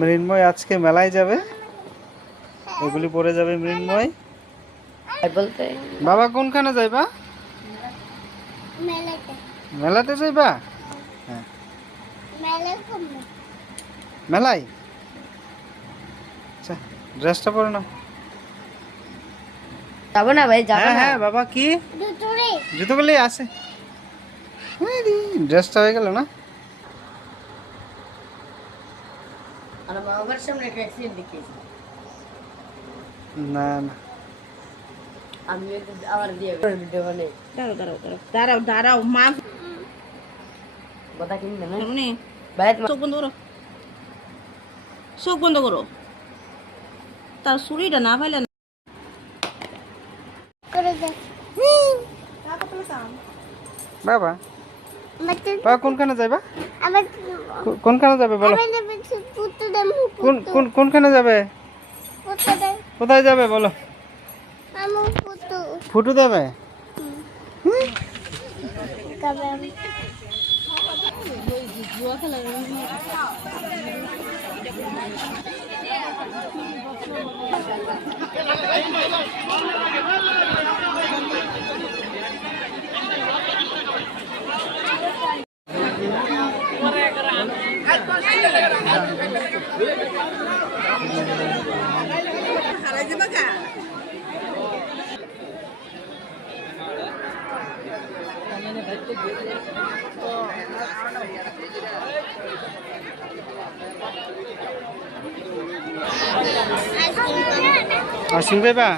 মৃন্ময় আজকে মেলায় যাবে, এগুলি পরে যাবে মৃন্ময়। বলতে বাবা কোনখানে যাইবা? মেলাতে যাইবা? হ্যাঁ মেলায়। আচ্ছা ড্রেসটা পরে নাও। যাবো না ভাই, যাবো হ্যাঁ না। হ্যাঁ বাবা কি জুতোগুলি আছে, ড্রেসটা হয়ে গেল না? আর বাবার সামনে একটা অ্যাক্সিডেন্ট দেখিয়েছি না না আমি, আবার দিয়ে ভিডিও বানাই। দাঁড়াও মা কথা কিনবে না শুনি। ভাই, চোখ বন্ধ করো, চোখ বন্ধ করো। তার ছুরিটা না পাইলে বাবা বাবা কোনখানে যাইবা? কোনখানে যাবে বলো? কোনখানে যাবে? কোথায় যাবে বলো? ফুটু দেবে? আসুন দেবা।